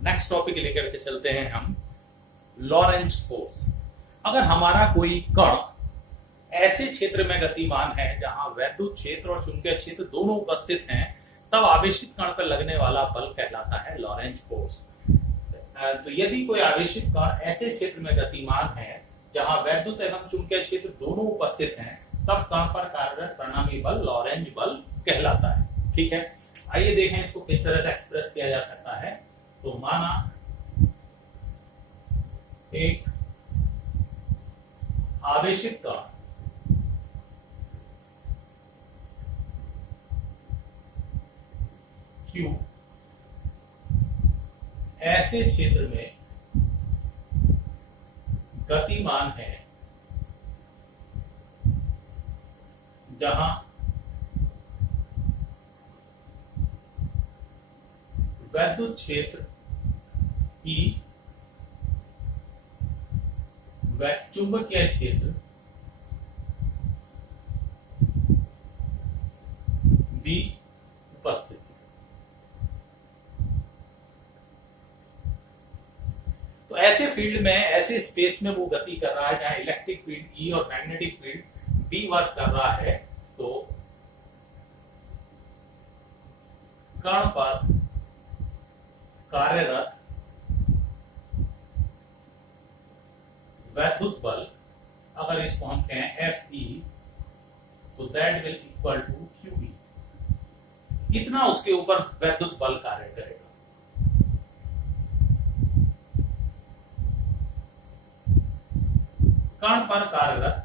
Next topic लेकर के चलते हैं हम लॉरेंज फोर्स। अगर हमारा कोई कण ऐसे क्षेत्र में गतिमान है जहां वैद्युत क्षेत्र और चुंबकीय क्षेत्र दोनों उपस्थित हैं, तब आवेशित कण पर लगने वाला बल कहलाता है लॉरेंज फोर्स। तो यदि कोई आवेशित कण ऐसे क्षेत्र में गतिमान है जहां वैद्युत एवं चुंबकीय क्षेत्र दोनों उपस्थित हैं, तब कण पर कार्यरत परिणामी बल लॉरेंज बल कहलाता है। ठीक है, आइए देखें इसको किस तरह से एक्सप्रेस किया जा सकता है। तो माना एक आवेशित कण Q ऐसे क्षेत्र में गतिमान है जहां वैद्युत क्षेत्र E व चुंबकीय क्षेत्र B उपस्थित है। तो ऐसे फील्ड में, ऐसे स्पेस में वो गति कर रहा है जहां इलेक्ट्रिक फील्ड E और मैग्नेटिक फील्ड B वर्क कर रहा है, तो कण पर कार्यरत वैद्युत बल, अगर इसको हम कहें Fe, तो that will equal to QE। इतना उसके ऊपर वैद्युत बल कार्य करेगा। कण पर कार्यरत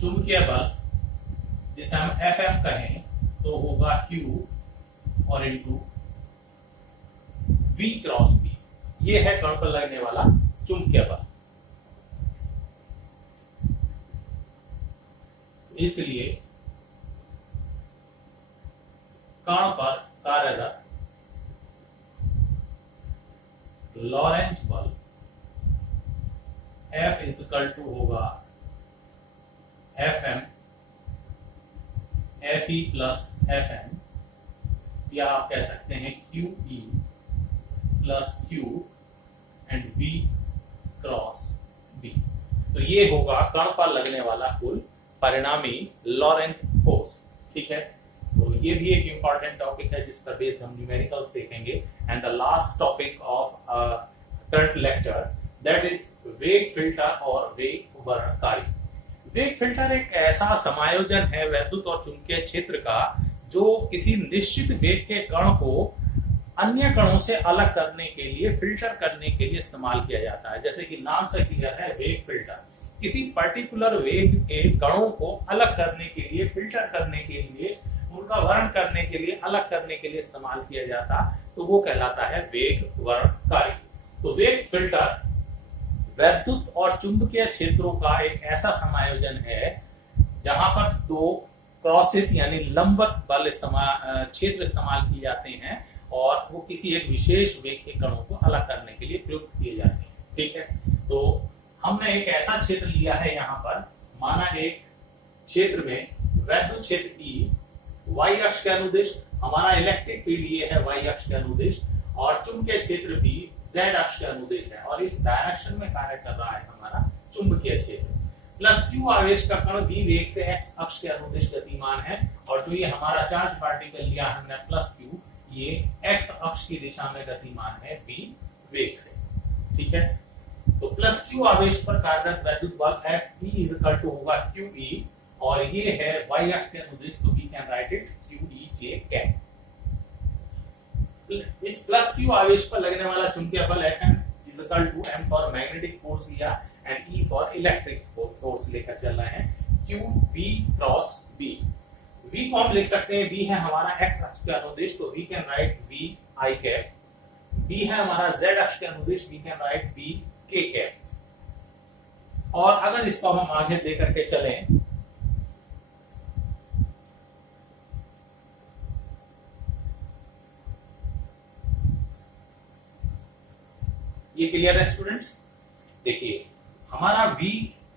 चुंबकीय बल, जिसे हम Fm कहें, तो होगा Q और इंटू V क्रॉस B। ये है कण पर लगने वाला चुंबकीय बल। इसलिए कण पर कार्यरत लॉरेंज बल F इक्वल टू होगा Fm Fe प्लस Fm, या आप कह सकते हैं QE plus Q and V cross B। तो ये होगा कण पर लगने वाला कुल परिणामी लॉरेंज फोर्स। ठीक है, तो ये भी एक इंपॉर्टेंट टॉपिक है जिस पर बेस हम न्यूमेरिकल्स देखेंगे। And the last topic of current lecture, that is वेग फिल्टर और वेग वर्णकारी। वेग फिल्टर एक ऐसा समायोजन है वैद्युत और चुंबकीय क्षेत्र का, जो किसी निश्चित वेग के कण को अन्य कणों से अलग करने के लिए, फिल्टर करने के लिए इस्तेमाल किया जाता है। जैसे कि नाम से क्लियर है, वेग फिल्टर किसी पर्टिकुलर वेग के कणों को अलग करने के लिए, फिल्टर करने के लिए, उनका वर्ण करने के लिए, अलग करने के लिए इस्तेमाल किया जाता, तो वो कहलाता है वेग वर्णकारी। तो वेग फिल्टर वैद्युत और चुंबकीय क्षेत्रों का एक ऐसा समायोजन है जहां पर दो क्रॉसित यानी लंबवत बल क्षेत्र इस्तेमाल किए जाते हैं और वो किसी एक विशेष वेग के कणों को अलग करने के लिए प्रयुक्त किए जाते हैं। ठीक है, तो हमने एक ऐसा क्षेत्र लिया है यहाँ पर, माना एक क्षेत्र में वैद्युत क्षेत्र E y अक्ष के अनुदिश, हमारा इलेक्ट्रिक फील्ड ये है y अक्ष के अनुदिश, और चुंबकीय क्षेत्र B z अक्ष के अनुदिश है, और इस डायरेक्शन में कार्य कर रहा है हमारा चुंबकीय क्षेत्र। प्लस Q आवेश का कण V वेग से x अक्ष के अनुदिश गतिमान है, और जो ये हमारा चार्ज पार्टिकल लिया हमने प्लस Q, ये x अक्ष की दिशा में गतिमान है V वेग से। ठीक है, तो प्लस Q आवेश पर कार्यरत वैद्युत बल Fe इक्वल टू होगा QE, और ये है y अक्ष के अनुदिश, तो we can write it QEJ cap. इस प्लस Q आवेश पर लगने वाला चुंबकीय बल Fm equal to M for magnetic force लिया and E for electric force लेकर चल रहे हैं, QV क्रॉस B। V को हम लिख सकते हैं, V है हमारा x अक्ष के अनुदिश, तो we can write V I cap. B है हमारा z अक्ष के अनुदिश, we can write B K cap. और अगर इसको हम आगे लेकर के चलें, ये क्लियर है स्टूडेंट्स? देखिए हमारा v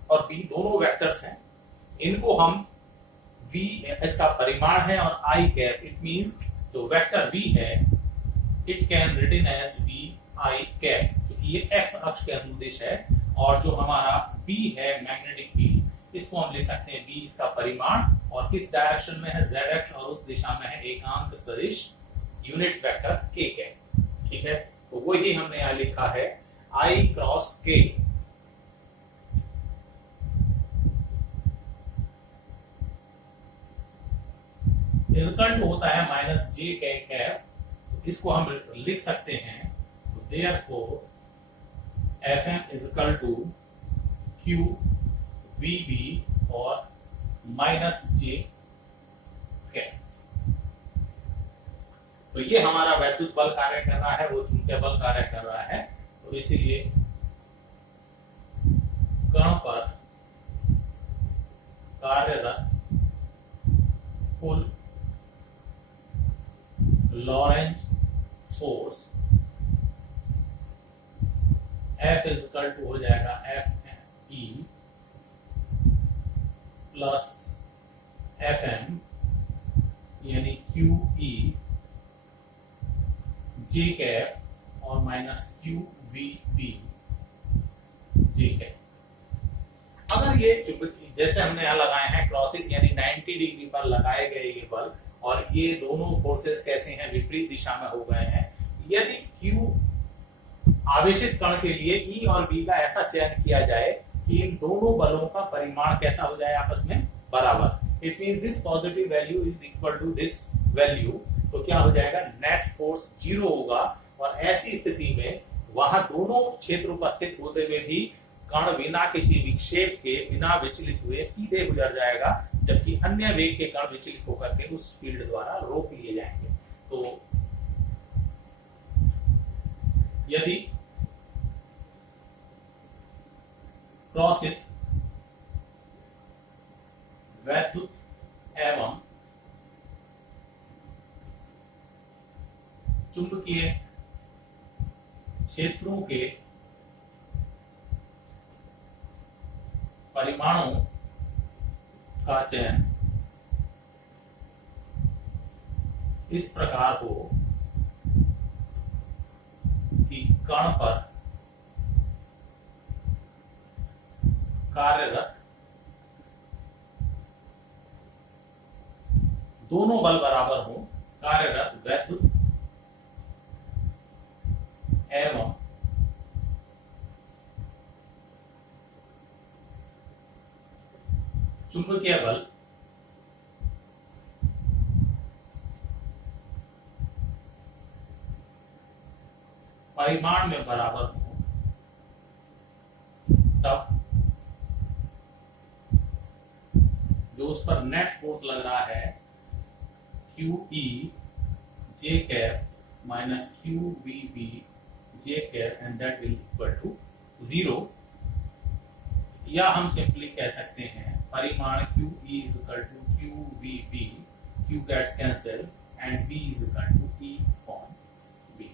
और b दोनों वेक्टर्स हैं, इनको हम v इसका परिमाण है और i कैप, इट मींस जो वेक्टर v है it can written as v I cap, क्योंकि ये x अक्ष के अनुदिश है, और जो हमारा b है मैग्नेटिक फील्ड, इसको हम लिख सकते हैं v इसका परिमाण, और किस डायरेक्शन में है, z अक्ष, और उस दिशा में है एकांक सदिश यूनिट वेक्टर k कैप। ठीक है, तो वही हमने यहाँ लिखा है I cross k। Equal to होता है माइनस जे कैप, तो इसको हम लिख सकते हैं, तो therefore Fm is equal to Q VB और माइनस जे कैप। तो ये हमारा वैद्युत बल कार्य कर रहा है, वो चुंबकीय बल कार्य कर रहा है, तो इसीलिए कण पर कार्यरत कुल Lorentz force F is equal to हो जाएगा Fe प्लस Fm यानी QE J कैप और माइनस QVB J कैप। अगर ये जैसे हमने यहाँ लगाए हैं क्रॉसिंग यानी 90 डिग्री पर लगाए गए ये बल, और ये दोनों फोर्सेस कैसे हैं, विपरीत दिशा में हो गए हैं। यदि Q आवेशित कण के लिए E और B का ऐसा चयन किया जाए कि इन दोनों बलों का परिमाण कैसा हो जाए, आपस में बराबर, it mean this positive value is equal to this value, तो क्या हो जाएगा, नेट फोर्स 0 होगा, और ऐसी स्थिति में वहां दोनों क्षेत्र उपस्थित होते हुए भी कण बिना किसी विक्षेप के, बिना विचलित हुए सीधे गुजर जाएगा, जबकि अन्य वेग के कण विचलित होकर के उस फील्ड द्वारा रोक लिए जाएंगे। तो यदि क्रॉसित वैद्युत एवं चुंबकीय क्षेत्रों के परिमाणों का चयन इस प्रकार हो कि कण पर कार्यरत दोनों बल बराबर हो, कार्यरत वैद्युत एवं चुंबकीय बल परिमाण में बराबर हो, तब जो उस पर नेट फोर्स लग रहा है QE J cap minus QVB J cap and that will equal to 0, या हम सिंपली कह सकते हैं परिमाण QE is equal to QVB, Q gets cancelled and V is equal to E upon B।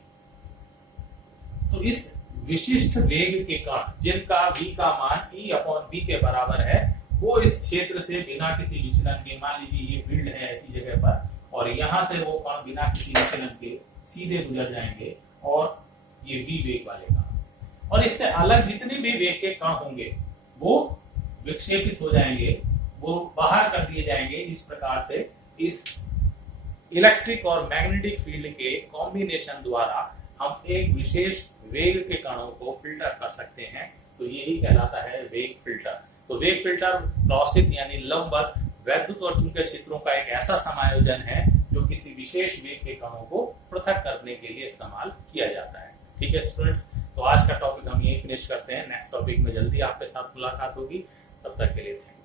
तो इस विशिष्ट वेग के कण जिनका V का मान E upon B के बराबर है, वो इस क्षेत्र से बिना किसी विचलन के, मान लीजिए ये फील्ड है ऐसी जगह पर, और यहां से वो कण बिना किसी विचलन के सीधे गुजर जाएंगे, और ये V वेग वाले कण, और इससे अलग जितने भी वेग के कण होंगे वो विक्षेपित हो जाएंगे, वो बाहर कर दिए जाएंगे। इस प्रकार से इस इलेक्ट्रिक और मैग्नेटिक फील्ड के कॉम्बिनेशन द्वारा हम एक विशेष वेग के कणों को फिल्टर कर सकते हैं, तो यही कहलाता है वेग फिल्टर। तो वेग फिल्टर क्रॉसित यानी लंबवत वैद्युत और चुंबकीय क्षेत्रों का एक ऐसा समायोजन है जो किसी विशेष वेग के कणों को पृथक करने के लिए इस्तेमाल किया जाता है। ठीक है स्टूडेंट्स, तो आज का टॉपिक हम यही फिनिश करते हैं। नेक्स्ट टॉपिक में जल्दी आपके साथ मुलाकात होगी, तब तक के लिए थैंक यू।